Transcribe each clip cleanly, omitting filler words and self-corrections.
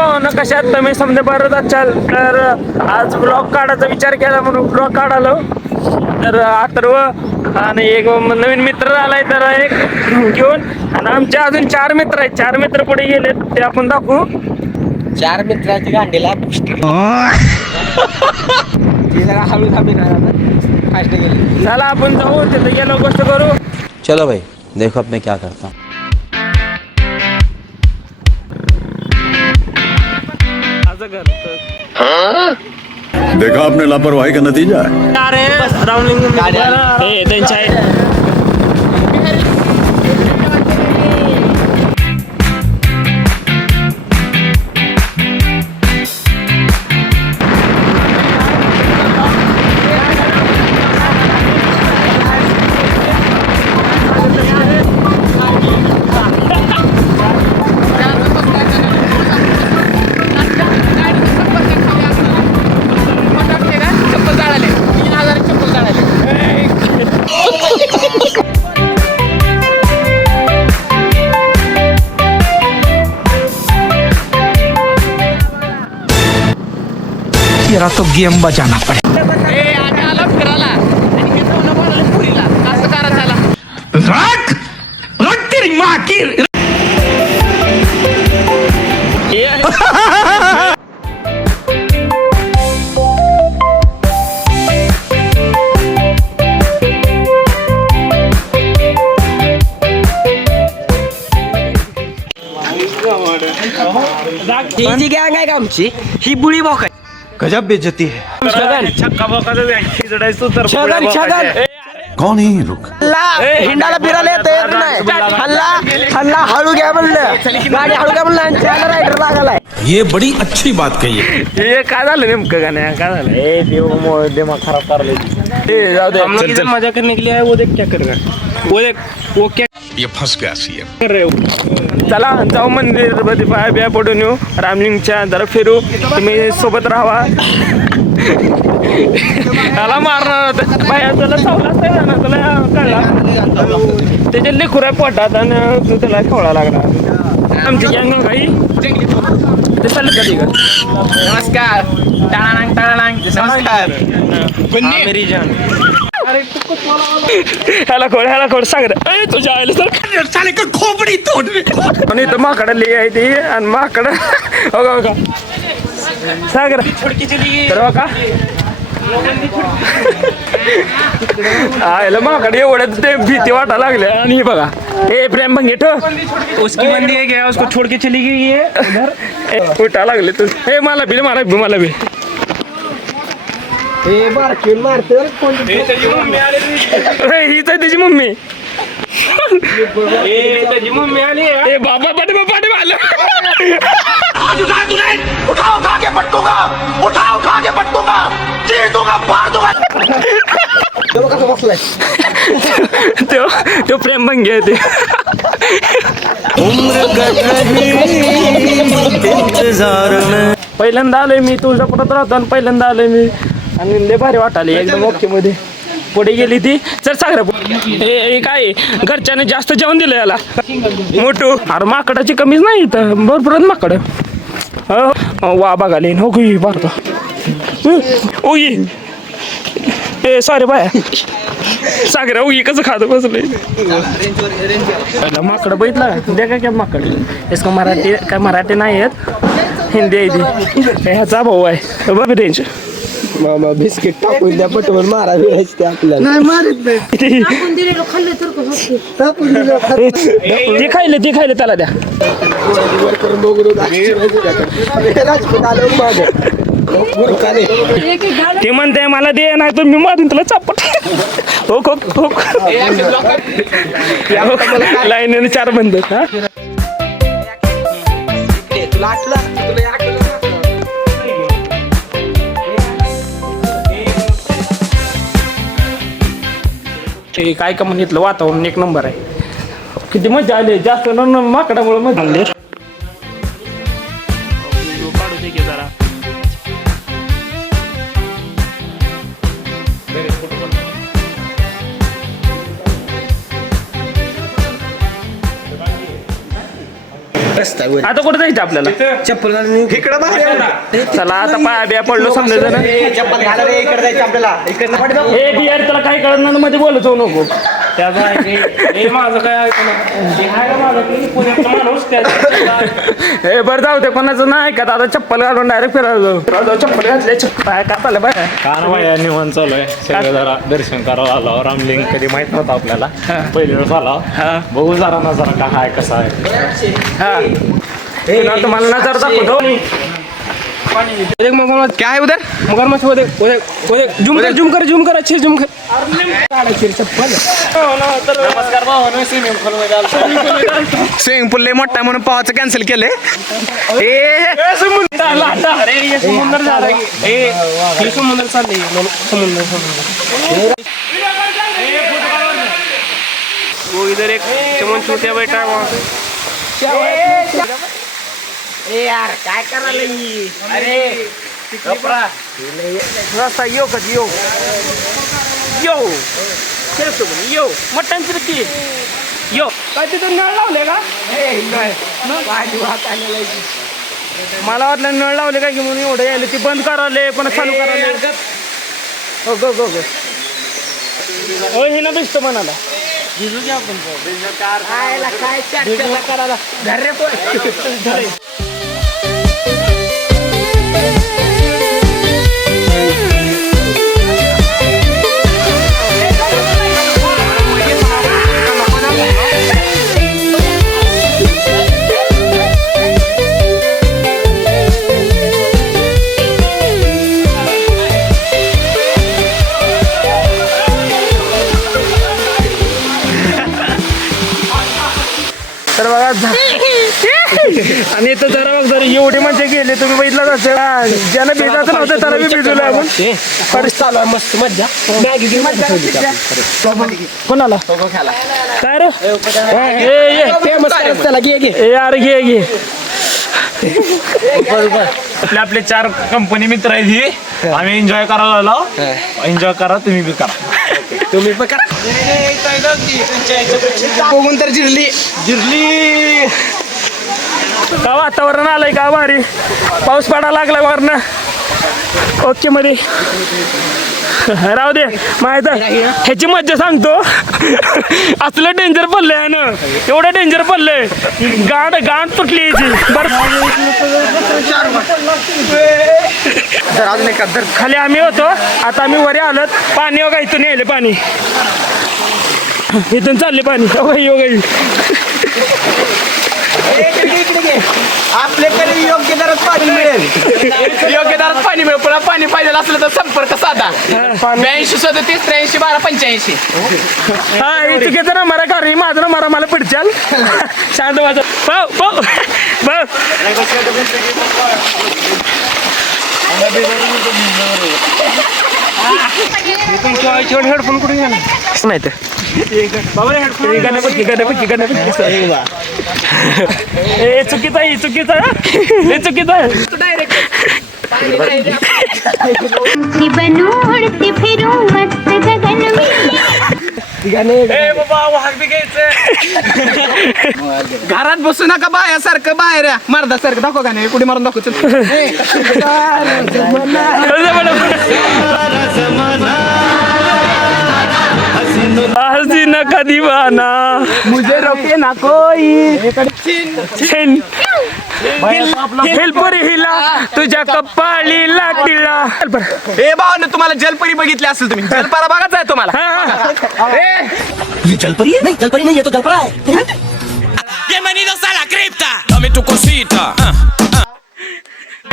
भावांनो, कशात तुम्ही समजा बरं असाल तर आज ब्लॉग काढायचा विचार केला म्हणून ब्लॉग काढालो. तर अथर्व आणि एक नवीन मित्र आलाय तर एक घेऊन, आणि आमचे अजून 4 मित्र आहेत. 4 मित्र पुढे गेलेत ते आपण दाखवू. 4 मित्राची गांडीला हळू थांबी फास्ट गेली. चला आपण जाऊ तिथे गेलो गोष्ट करू. चलो भाई देखो अब मैं क्या करता हूँ. देखा आपने लापरवाही का नतीजा है. अरे राऊंडिंग त्यांच्या आहे. तेरा तो गेम बजाना पड़े. तेरी माँ की ही जी गँग आहे का आमची, ही बुळी बॉक आहे. गजब बेइज्जती है. छक्का बोकाचं छगन कौन है ये लोग? हिंडाला फिरायला तयार नाही. हल्ला हळू घ्या म्हणलं, गाडी हळू घ्या म्हणलं, आणि त्याला रायडर लागलाय. ये बड़ी अच्छी बात कही है. हे काय झालं नेमकं गाण्या, काय झालं? ए देव दिमाग खराब करले. ए जाऊ दे, हम लोग इधर मजा करने के लिए आए. वो देख क्या कर रहा है, वो देख वो क्या ये फंस गया सीएम. कर रहे हो. चला जाऊ मंदिर मध्ये पाय बिया पडून येऊ. रामलिंगच्या जरा फिरू. तुम्ही सोबत राहा. त्याला मारणार होतं बाया, तुला चावला ना, तुला कळला त्याच्या लेखुऱ्या पोटात आणि तू त्याला खवळा लागला. आमची गँग काही ते चालत कधी का. नमस्कार. टाळांग टाळांग नमस्कार. मेरी जान. ह्याला खोड सांग रे तुझ्या आईला सर साले का खोपड़ी तोड़. आणि इथं माकडं लिहि आहे ती, आणि माकडं हो का सांग रे तर हो का आयला माकडे एवढ्यात ते भीती वाटा लागल्या. आणि हे बघा हे प्रेम भंगे ठेव उसकी मंदी है क्या, उसको छोड़ के चली गई है उधर. उठा लागले तू. हे मला भी हे मारकीन मारते हीच आहे त्याची मम्मी. त्याची मम्मी आली. ए बाबा पाठी आलं. उठा के पटकूंगा, चीर दूंगा, फाड़ दूंगा. कसं बसलाय. तो प्रेम भंगे आहे ते. पहिल्यांदा आलोय मी तुळजापुरात राहतो, आणि पहिल्यांदा आलोय मी, आणि लय भारी वाटाली एकदम ओके मध्ये. पुढे गेली ती. चल सागरा हे काय घरच्याने जास्त जेवण दिलं याला मोठू. अरे माकडाची कमीच नाही इथं, भरपूर माकड. वा बघाले हो की भारत. ओई ए सॉरी बाया सागरा ओई कसं खात बसले. माकड बघितलं द्या काय माकड. इसका मराठी काय मराठी नाही आहेत, हिंदी आहे ती. ह्याचा भाऊ आहे बघ रेंज. मामा बिस्किट टाकून द्या पटवर मारा वेळेस ते आपल्याला नाही मारित नाही. ते खायले त्याला द्या. ते म्हणते मला दे, नाही तर मी मारून तुला चापट. हो लाईन 4 बंद. हा काय का म्हणितलं वातावरण एक नंबर आहे. किती मजा आली. जास्त माकडामुळे मजा आली. काढू दे की जरा. आता कुठे जायचं आपल्याला चप्पल इकडं बाहेर चला आता पाया बिया पडलो समजायचं ना चप्पल घाला रे इकडे जायचं आपल्याला इकडे ए बियार त्याला काही कळत नाही मध्ये बोलत जाऊ नको माझं काय माणूस हे बरं जाऊ दे कोणाचं नाही का आता चप्पल घालून डायरेक्ट फिरायला जाऊ चप्पल घातले पाय का चाललं बाय काय निवांत चालू आहे सगळं जरा दर्शन करावं आलो रामलिंग कधी माहित नव्हतं आपल्याला पहिली वेळेस आला बघू जरा ना जरा काय आहे कसं आहे हा तुम्हाला नजर दाखवतो क्या है उधर मगरमच्छ जूम कर अच्छे जूम कर स्विमिंग पूल लय मोठा म्हणून पावाचं कॅन्सल केलंय समुद्र जा रहा है समुद्र चालले समुद्र वो इधर एक चमन छूटिया बैठा है वहाँ पे यार काय करायला अरे रास्ता यो कधी यो यो खेळतो पण यो मटण फिरती यो काय तिथं नळ लावले का मला वाटलं नळ लावले काय की म्हणून एवढं यायला ती बंद करायले पण चालू करायला हो गो गो गो हो हे ना दिसतं मनाला घरे तर बघा आणि इथं जरा बघ जरा एवढी म्हणजे गेले तुम्ही बघितलं असेल ज्याला भिजायचं नव्हतं त्याला बी भिजवलं आपण चालू आहे मस्त मज्जा कोणाला काय रे फेमस त्याला घे घे ए यार घे घे आपले 4 कंपनी मित्र आहेत ही आम्ही एन्जॉय करायला आलो एन्जॉय करा तुम्ही बी करा तुम्ही पण करा बघून तर जिरली का वातावरण आलंय का भारी पाऊस पडायला लागला वरनं ओके मध्ये राहू दे माहित ह्याची मज्जा सांगतो असलं डेंजर पडलंय ना एवढं डेंजर पडलंय गांड तुटली याची बरं खाली आम्ही होतो आता आम्ही वरी आलोत पाणी वगैरे इथून यायले पाणी इथून चालले पाणी योगाई आपल्याकडे योग्य दरात पाणी मिळेल योग्य दरात पाणी मिळेल पुन्हा पाणी पाहिजे असलं तर संपर्क साधा 82 37 83 12 85 हा हे चुकीचं ना मरा कारण माझं ना मरा मला पिडचाल शांत माझं पाव पाव पाव हेडफोन कुठे गेला नाही तर ए चुकीचं आहे चुकीचं हे चुकीचं आहे बनू उड़ती फिरूं मस्त गगन में घरात बसू नका बायासारखं बाहेर या मर्दासारखं दाखव का नाही कुठे मारून दाखवतो हसीना का दीवाना मुझे रोके ना कोई हेल्पर हिला तुझ्या कपाळीला तिला ए भावानं तुम्हाला जलपरी बघितली असेल तुम्ही जलपरा बघायचा आहे तुम्हाला जलपरी नहीं जलपरी नहीं, ये तो जलपरा है. Bienvenidos a la cripta. Dame tu cosita.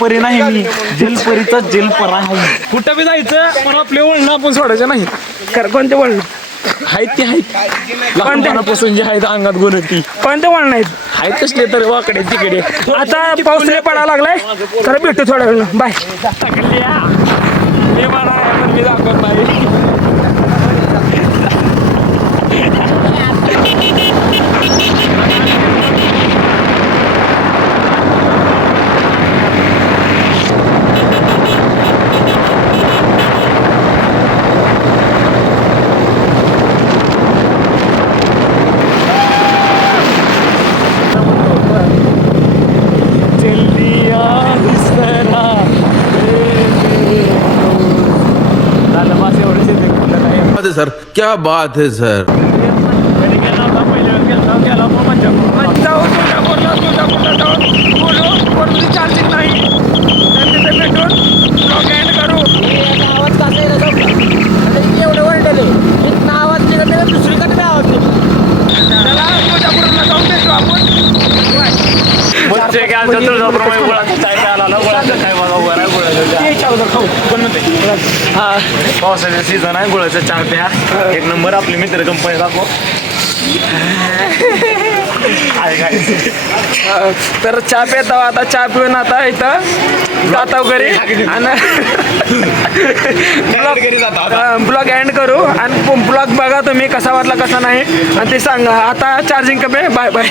परी नाही मी जेलपरीचा जेलपरा आहे कुठं बी जायचं पण आपले वळणं आपण सोडायचं नाही कोणते वळण आहेत ते आहेत लहानपणापासून जे आहेत अंगात गोलती कोणते वळण आहेत आहेत कसले तर वाकडे तिकडे आता पाऊस लय पडायला लागलाय तर भेटू थोड्या वेळ बाय मी दाखवत नाही सर, क्या बात है सर. चार्जिंग नाही तर तिथे भेटून ब्लॉग एंड करू. आवाज कसा आहे एवढं वरडले इथं आवाज निघत दुसरीकडे आवाज निघतो. त्याला तुळजापूरला जाऊन भेटू आपण. पावसाचा सीझन आहे, गुळाचा चहा प्या. एक नंबर आपली मित्र कंपनी दाखव. तर चहा पिता आता चहा पिऊन आता इथं जाता घरी आणि ब्लॉग एंड करू आणि ब्लॉग बघा तुम्ही कसा वाटला कसा नाही आणि ते सांगा. आता चार्जिंग कमी. Bye bye.